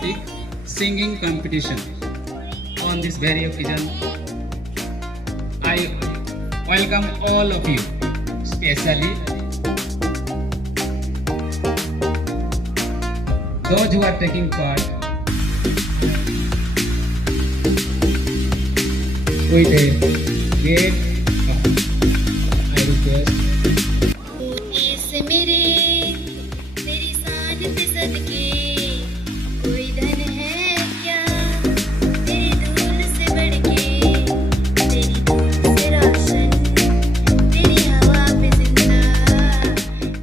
patriotic singing competition. On this very occasion, I welcome all of you, especially those who are taking part with a great I request. ऐसे मेरे तेरी सादत सदके कोई धन है क्या तेरी धूल से बढ़ के तेरी धूल से रोशन तेरी हवा पे जिंदा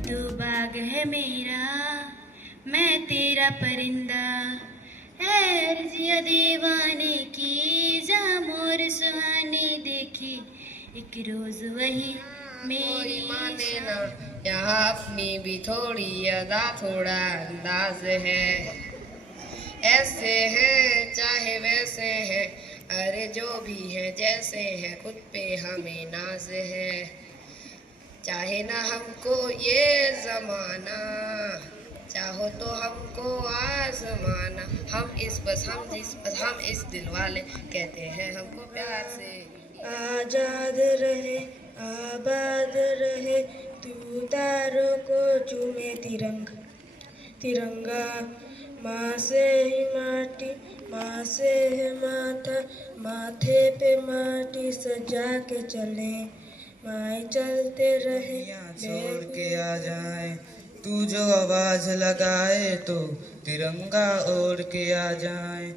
तू बाग है मेरा मैं तेरा परिंदा है अर्जिया दीवाने की जा मोर सुहाने देखे एक रोज वही मेरी माने ना यहाँ अपनी भी थोड़ी अदा थोड़ा अंदाज है। ऐसे हैं चाहे वैसे हैं अरे जो भी है जैसे है खुद पे हमें नाज है। चाहे ना हमको ये जमाना चाहो तो हमको आजमाना हम इस दिल वाले कहते हैं हमको प्यार से। आजाद रहे आबाद रहे तू तारों को चूमे तिरंगा माँ से ही माटी माँ से है माथा माथे पे माटी सजा के चले माए चलते रहे छोड़ के आ जाए तू जो आवाज लगाए तो तिरंगा ओढ़ के आ जाए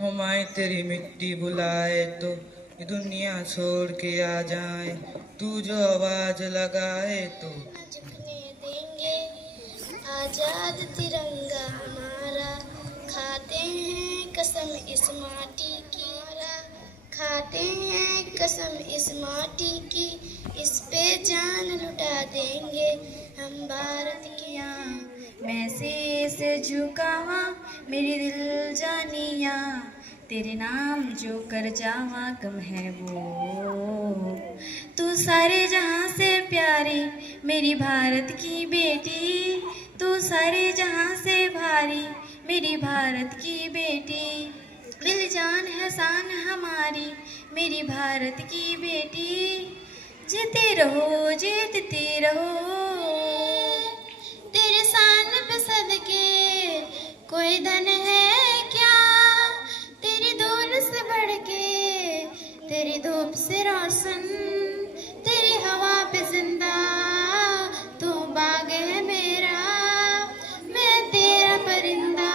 हमारी तेरी मिट्टी बुलाए तो दुनिया छोड़ के आ जाए तू जो आवाज लगाए तो झुकने देंगे आजाद तिरंगा हमारा खाते हैं कसम इस माटी की खाते हैं कसम इस माटी की इस पे जान लुटा देंगे हम भारत किया मैं से झुकावा मेरी दिल जानिया तेरे नाम जो कर जावा कम है वो तू सारे जहां से प्यारी मेरी भारत की बेटी तू सारे जहां से भारी मेरी भारत की बेटी दिल जान है शान हमारी मेरी भारत की बेटी जीते रहो तेरे शान पे सदके कोई धन है क्या तेरी धूल से बढ़ के तेरी धूप से रोशन तेरी हवा पे जिंदा तू बाग है मेरा मैं तेरा परिंदा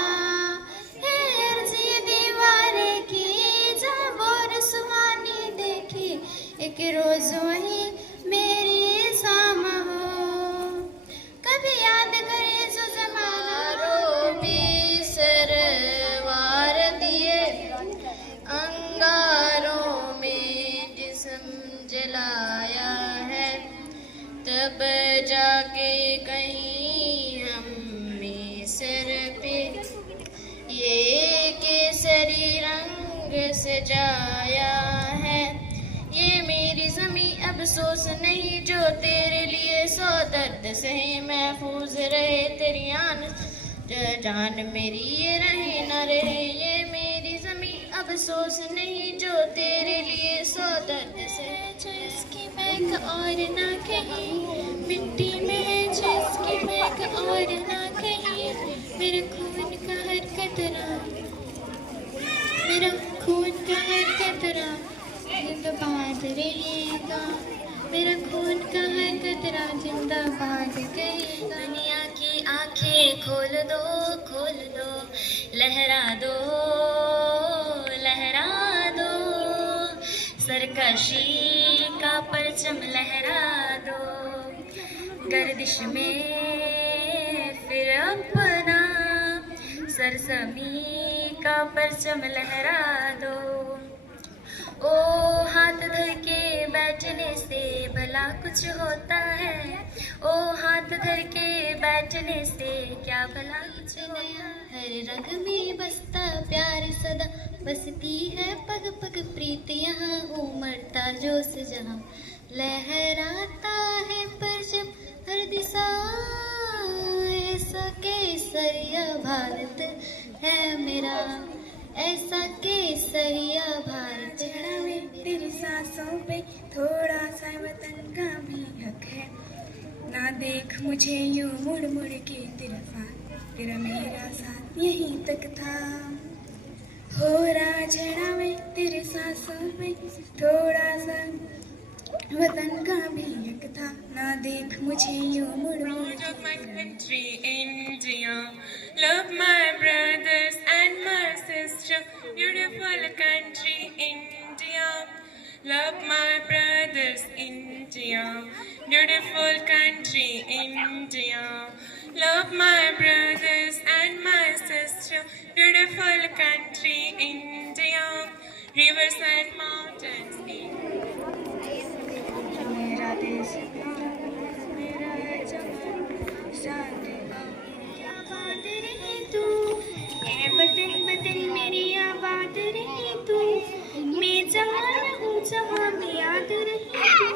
है अर्जी दीवाने की जा बोर सुहानी देखी एक रोज वही मेरी सामा हो कभी याद करे जो जमाना रोबी सरवार दिए अंगारों में जिस्म जलाया है तब जाके कहीं हमने सर पे ये केसरी रंग सजाया है। ये मेरी ज़मीं अफसोस नहीं जो तेरे लिए सौ दर्द सहे महफूज रहे तेरी आन जान मेरी ये रहे न रहे। ये मेरी ज़मीं अफसोस नहीं जो तेरे लिए सौ दर्द सहे जिसकी महक और ना कहीं मिट्टी में है जिसकी महक और ना कहीं मेरे खून का हर कतरा मेरा खून का हर कतरा जिंदाबाद रहेगा मेरा खून का हर कतरा जिंदाबाद रहेगा। दुनिया की आंखें खोल दो लहरा दो सरकशी का परचम लहरा दो गर्दिश में फिर अपना सरसमी का परचम लहरा दो। ओ हाथ धर के बैठने से भला कुछ होता है ओ हाथ धर के बैठने से क्या भला कुछ होता है। हर रंग में बसता प्यार सदा बसती है पग पग प्रीत यहाँ उमड़ता जोश जहाँ लहराता है परचम हर दिशा ऐसा केसरिया भारत है मेरा ऐसा केसरिया भारत जड़ा में तेरी सांसों पे थोड़ा सा वतन का भी हक है। ना देख मुझे यूं मुड़ मुड़ के तेरा मेरा साथ यहीं तक था। हो राजड़ा में तेरे सांसों में थोड़ा सा वतन का भी हक था। ना देख मुझे यूं मुड़ मुड़ के Of my country, India. Love my brothers and my sister. Beautiful country, India. Love my brothers, India. Beautiful country, India. Love my brothers and my sister. Beautiful country, India. Rivers and mountains, India. मेरा देश मेरा है जवान शांति आबाद रहे तू। ए वतन वतन मेरी आबाद रहे तू। मैं जहाँ रहूँ जहाँ में याद रहे तू।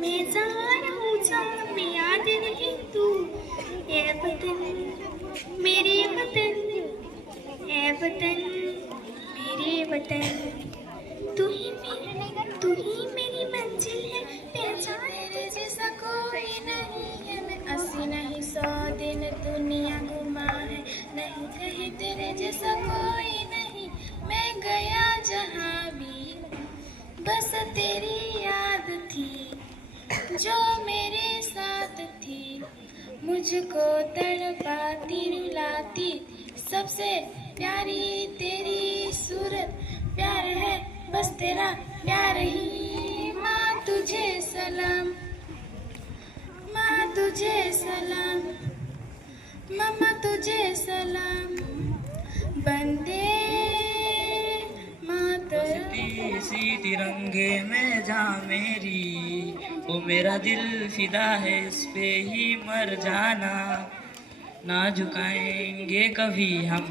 मैं जहाँ रहूँ जहाँ में याद रहे तू। ए वतन मेरे वतन, ए वतन मेरे वतन। तू ही मेरी मंजिल है, पहचान तेरे जैसा कोई नहीं है। मैं 80 नहीं 100 दिन दुनिया घुमा है, नहीं कहीं तेरे जैसा कोई नहीं। मैं गया जहाँ भी बस तेरी याद थी जो मेरे साथ थी। मुझको तड़पाती रुलाती सबसे प्यारी तेरी सूरत। प्यार है बस तेरा प्यार ही। माँ तुझे सलाम, माँ तुझे सलाम, मम्मा तुझे सलाम। बंदे मातरम। सी तिरंगे में जा मेरी, ओ मेरा दिल फिदा है इस पे ही मर जाना। ना झुकाएंगे कभी हम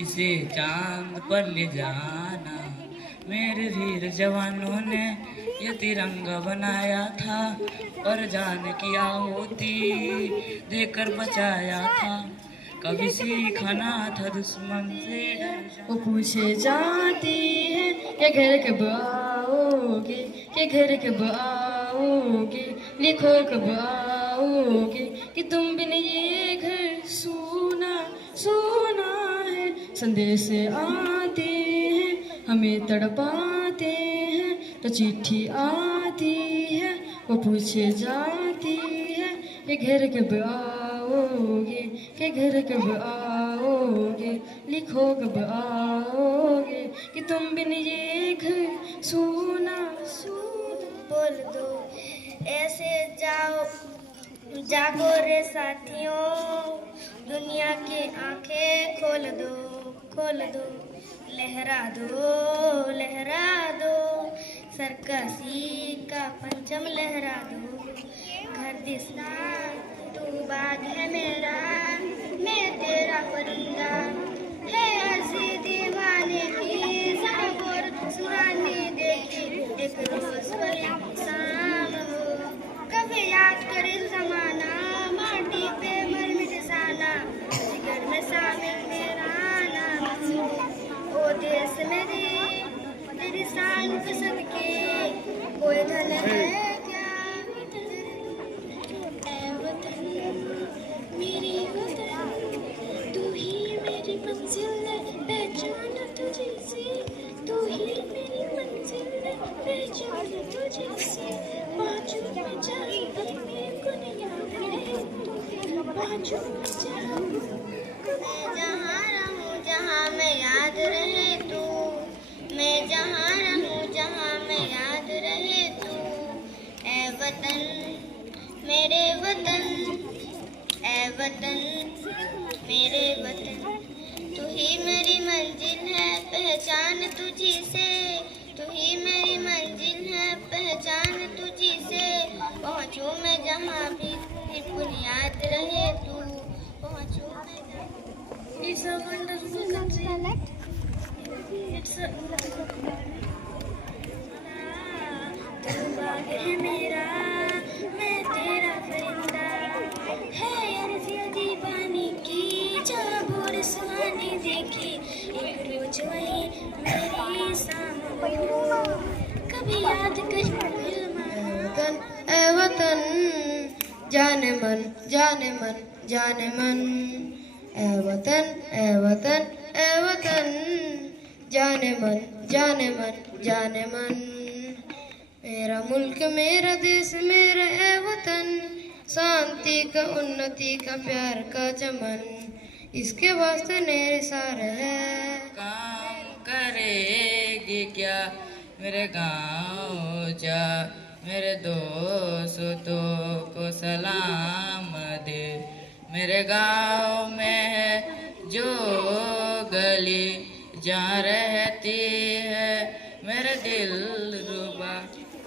इसे चांद पर ले जाना। मेरे वीर जवानों ने ये तिरंगा बनाया था, और जान की आहुति देकर बचाया था। कभी सीखा ना था दुश्मन से डर। वो पूछे जाती है कि घर कब आओगे, कि घर कब आओगे, लिखो कब आओगे, कि तुम बिन ये घर सूना सूना है। संदेश आते हैं हमें तड़पाते हैं, तो चिट्ठी आती है वो पूछे जाती है कि घर कब आओगे, कि घर कब आओगे, लिखो कब आओगे, कि तुम बिन ये घर सूना सूना। बोल दो ऐसे जाओ जागो रे साथियों। दुनिया की आंखें खोल दो, खोल दो। लहरा दो, लहरा दो। सरकसी का पंचम लहरा दो। घर दिसना तू बाग है मेरा, मैं तेरा परिंदा। है हंसी दीवाने की सागोर सुहानी देखी एक रोज वाली शाम हो। कभी याद करे जमाना माटी पे मर मिटाना, जिगर में शामिल मेरा नाम हो। ओ देश मेरी तेरी शान पे सदके कोई धन है क्या। ऐ वतन मेरी वतन, तू ही मेरी मंजिल है, पहचान तुझे से। तू ही मेरी मंजिल है, पहचान तुझे से। बाजू में जाए अपने दुनिया है तू, बाजू में जाए। जहाँ रहूँ जहाँ मैं याद रहे तू। मैं जहाँ रहूँ जहाँ मैं याद रहे तू। ऐ वतन मेरे वतन, ऐ वतन मेरे वतन। तू ही मेरी मंजिल है, पहचान तुझी से। तू ही मेरी मंजिल है, पहचान तुझी से। पहुँचूँ मैं जहाँ भी बुनियाद रहे तू। पहुँचूँ मैं जहाँ। It's a wonderful country. It's a तू बाग है मेरा, मैं तेरा परिंदा। है अर्ज़िया दीवानी की, जहाँ भोर सुहानी देखी कभी याद कर ए वतन जाने मन जाने मन जाने मन ए वतन ए वतन ए वतन जाने मन जाने मन जाने मन मेरा मुल्क मेरा देश मेरा ए वतन शांति का उन्नति का प्यार का चमन इसके वास्ते निसार है। काम करेगी क्या मेरे गाँव जा मेरे दोस्तों को सलाम दे मेरे गाँव में है जो गली जहाँ रहती है मेरे दिल रुबा।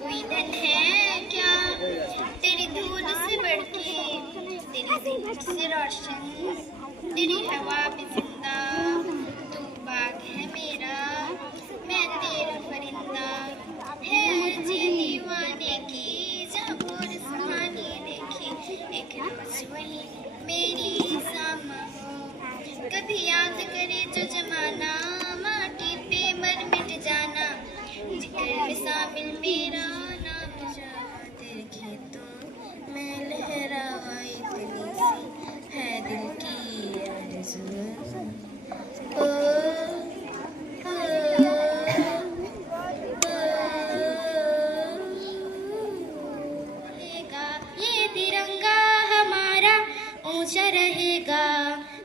कोई धन है क्या तेरी दूध से बढ़ के, तेरी जिंदगी से रोशन, तेरी हवा में जिंदा, तू बाग है मेरा, मैं तेरा परिंदा, है अर्ज़ दीवाने की जहाँ भोर सुहानी देखी, एक रोज वही मेरी सामा हो। कभी याद करे जो जमाना, माटी पे मर मिट जाना, जिक्र में शामिल मेरा नाम जहाँ तेरे खेतों में लहरावा इतनी सी है दिल की आरज़ू। ओ, ओ, ये तिरंगा हमारा ऊंचा रहेगा।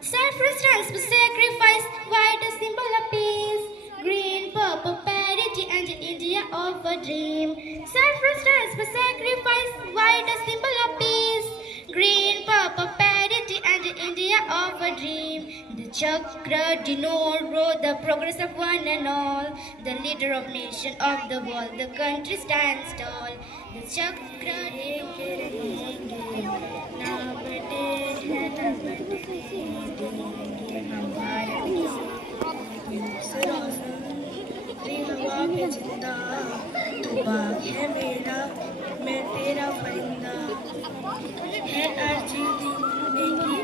Saffron stands for sacrifice, white a symbol of peace, green, purple, parity and India of a dream. Saffron stands for sacrifice, white a symbol of peace, green, purple, parity and India of a dream. The chakra denotes the progress of one and all, the leader of nation of the world, the country stands tall. The chakra नाम तेज है तब हम भारत से रोशन, तेरी हवा में जिंदा, तू बाग है मेरा, मैं तेरा परिंदा, है अर्ज़ दीवाने की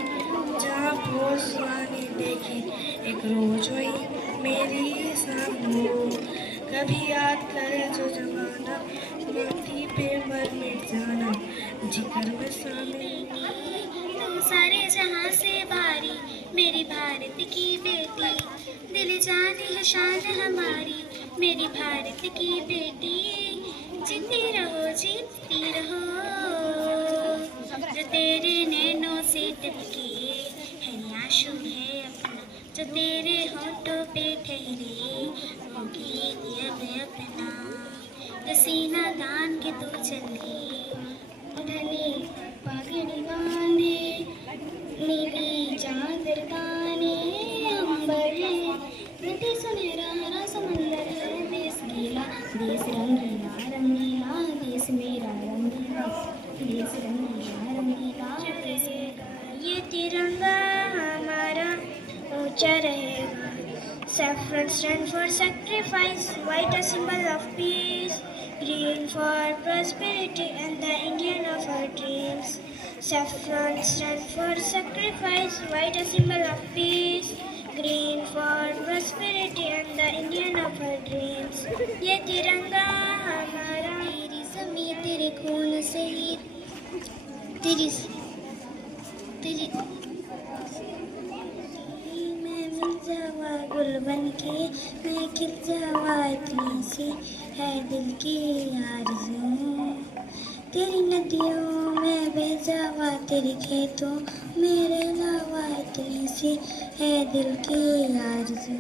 जहाँ भोर सुहानी देखी, एक रोज हुई मेरी शाम हो। कभी याद करे जो जमाना, माटी पे मर मिट जाना, जिक्र में शामिल तुम सारे जहां से भारी, मेरी भारत की बेटी, दिल जाने है शान हमारी, मेरी भारत की बेटी, जीती रहो, जो तेरे नैनों से टपके है आंसू है अपना, जो तेरे होठों पे ठहरे वो गीत अब अपना, जो सीना तान के तू चले उधले पगड़ी बांधे, नीली चादर ताने अंबर है, नदी सुनहरा हरा समंदर है, देश गीला देश रंगीला रंगीला, देश मेरा रंगीला देश रंगीला रंगीला, ये तिरंगा हमारा ऊंचा रहेगा। Saffron stand for sacrifice, white a symbol of peace, green for prosperity and the Indian of our dreams. Saffron stand for sacrifice, white a symbol of peace, green for prosperity and the Indian of our dreams. ये तिरंगा हमारा, तेरी ज़मीं तेरे खून से ही, तेरी जावा गुल बन के, मैं खिल जावा इतनी सी है दिल की आरज़ू, तेरी नदियों में बह जावा, तेरे खेतों मेरे लावा इतनी सी है दिल की आरज़ू।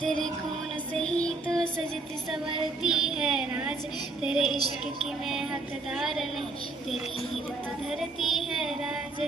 तेरे खून से ही तो सजती संवरती है राज, तेरे इश्क की मैं हकदार नहीं, तेरी हीर तो धरती है राज,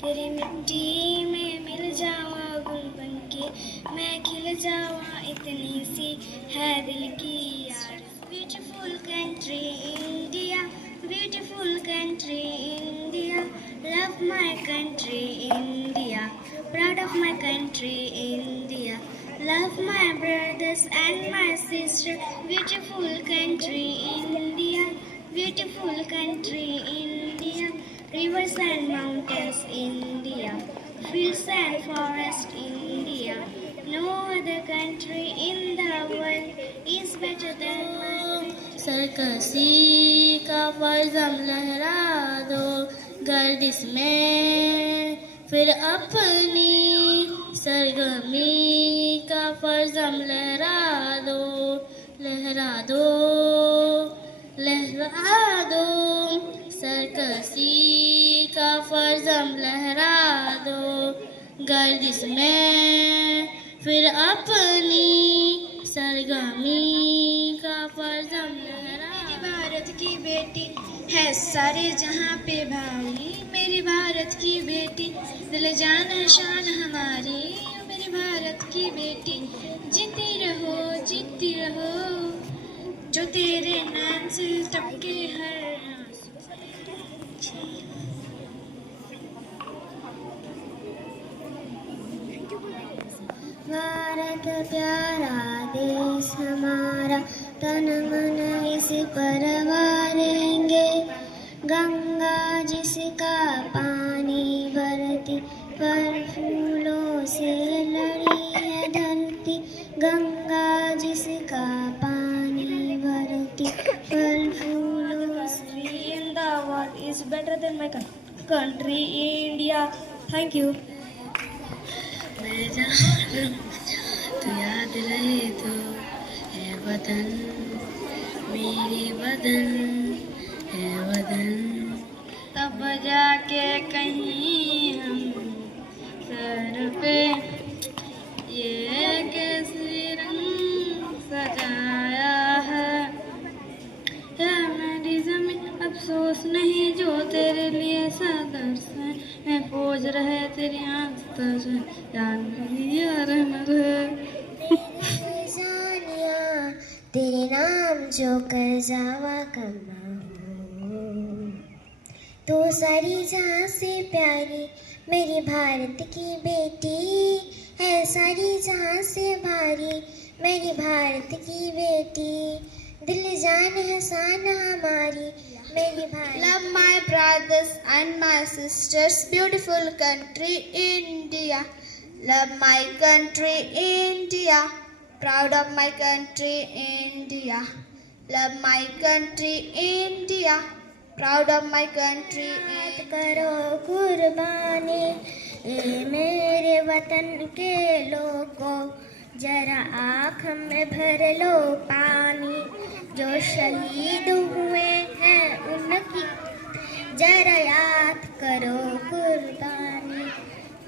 तेरी मिट्टी में मिल जावा गुल बन के, मैं खिल जावा इतनी सी है दिल की यार। Beautiful country India, beautiful country India, love my country India, proud of my country India, love my brothers and my sister, beautiful country India, beautiful country India, rivers and mountains India, fields and forests India, No other country in the world is better than mine. सरकसी का फर्जम लहरा दो गर्दिश में फिर अपनी सरगमी का फर्जम लहरा दो लहरा दो लहरा दो सरकसी का फर्जम लहरा दो गर्दिश में फिर अपनी सरगमी का फर्जम लहरा। मेरी भारत की बेटी है सारे जहां पे भाई, मेरी भारत की बेटी दिल जान शान हमारी, मेरी भारत की बेटी जीती रहो जो तेरे नैन से टपके हर भारत प्यारा देश हमारा, तन मन इस पर वारेंगे। गंगा जिसका पानी भरती पर फूलों से लड़ी है धरती। गंगा जिसका पानी भरती पर फूलों से। in the world is better than my country India. Thank you. मैं जहाँ रहूं तो याद रहे तो है वतन मेरे वतन है वतन। तब जाके कहीं हम सर पे ये केसरी रंग सजाया है मेरी जमीन। अफसोस नहीं जो तेरे लिए सदर्श है, मैं फौज रहे तेरी आस्था से यार मेरी यार जानिया तेरे नाम जो कर जावा करना हो, तो सारी जहाँ से प्यारी मेरी भारत की बेटी है। सारी जहाँ से भारी मेरी भारत की बेटी, दिल जान है शान हमारी मेरी Bharat. Love my brothers and my sisters, beautiful country India. Love my country India, proud of my country India. Love my country India, proud of my country India. करो कुर्बानी ए मेरे वतन के लोगों, जरा आँख में भर लो पानी। जो शहीद हुए हैं उनकी जरा याद करो कुर्बानी।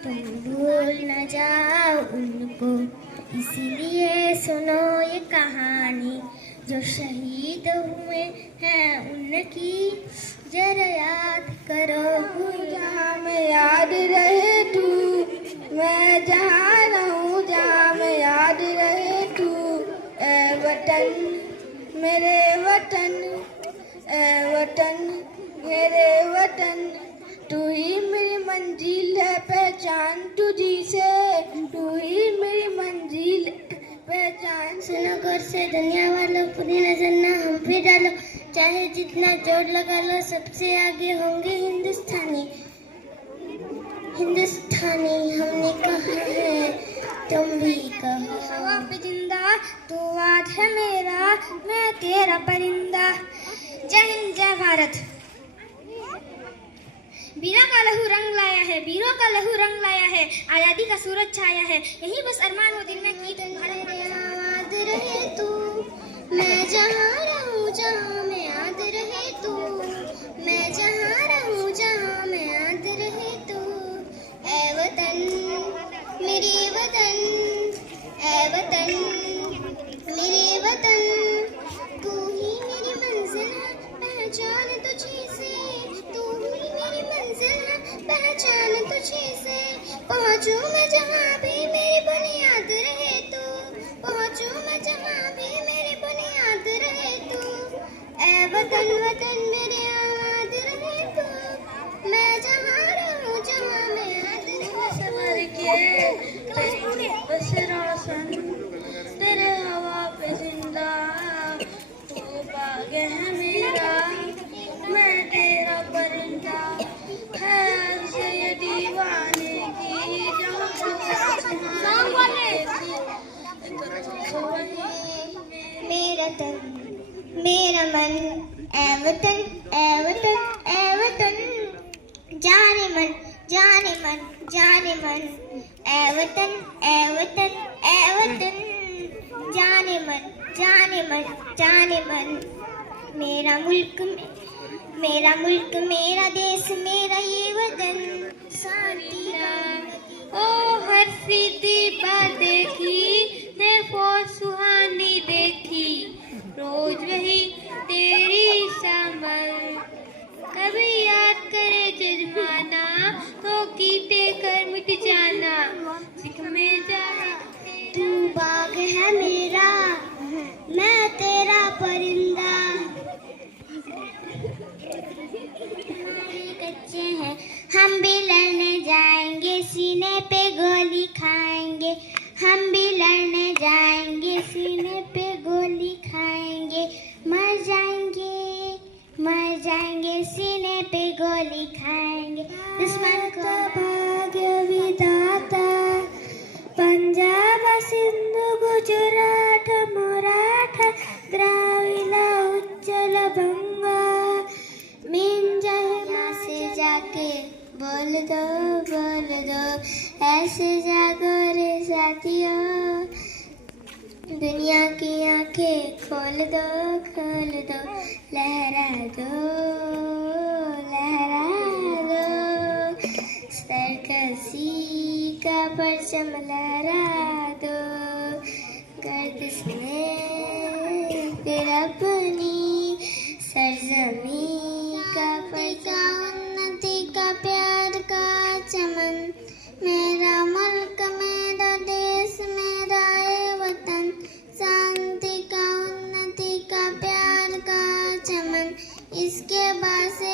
तुम भूल न जाओ उनको, इसीलिए सुनो ये कहानी। जो शहीद हुए हैं उनकी जरा याद करो। जहाँ मैं याद रहे तू, मैं जहाँ रहूँ जहाँ मैं याद रहे तू। ए वतन मेरे वतन, ए वतन मेरे वतन, तू ही मेरी मंजिल है पहचान तुझी से, तू ही मेरी मंजिल पहचान। सुनो गौर से दुनिया वालों, पूरी नजर ना हम पे डालो, चाहे जितना जोर लगा लो सबसे आगे होंगे हिंदुस्तानी। हिंदुस्तानी हमने कहा है तुम भी कहो। हवा पे जिंदा तू आज है मेरा, मैं तेरा परिंदा। जय हिंद जय भारत। वीरों का लहू रंग लाया है, वीरों का लहू रंग लाया है, आजादी का सूरज छाया है, यही बस अरमान हो दिल में की तुम याद रहे तू, मैं जहाँ रहूँ जहाँ मैं याद रहे तू। मैं जहाँ रहूँ जहाँ मैं याद रहे तू। ऐ वतन मेरे वतन, ऐ वतन मेरे वतन, तू ही मेरी मंजिल है पहचान तुझी से। तू ही मेरी मंजिल है पहचान तुझी से। पहुँचूँ मैं जहाँ भी मेरी बुनियाद रहे तू, पहुँचूँ मैं जहाँ भी मेरी बुनियाद रहे तू। ऐ वतन वतन मेरे याद रहे तू, मैं जहाँ रहूँ जहाँ मैं याद रहे। सवर के तेरी बस रोशन, तेरे हवा पे जिंदा, तू बाग है मेरा, मैं तेरा परिंदा। है ये दीवाने की जहाँ वतन ए वतन ए वतन जाने मन जाने मन जाने मन ए वतन ए वतन ए वतन जाने मन जाने मन जाने मन मेरा मुल्क मेरा देश मेरा ये वतन शांति ओ हर सीधी बात देखी मैं फौज सुहानी देखी रोज वही तेरी शामल कभी याद करे जजमाना तो कीते कर मिट जाना सिख में जाए तू बाग है मेरा मैं तेरा परिंदा कच्चे हैं हम भी लड़ने जाएंगे सीने पे गोली खाएंगे हम भी लड़ने जाएंगे सीने पे गोली खाएंगे मर जाएंगे सीने पे गोली खाएंगे दुश्मन को भाग्य विधाता पंजाब सिंधु गुजरात मराठा द्राविड़ उच्चल बंगा मिल जाए माँ से जाके बोल दो ऐसे जागो रे साथियों दुनिया की आंखें खोल दो लहरा दो सरकसी का परचम लहरा दो गर्दिश में फिर अपनी सरजमी का उन्नति का प्यार का चमन मेरा मुल्क मेरा देश मेरा ये वतन शांति का उन्नति का प्यार का चमन इसके बाद से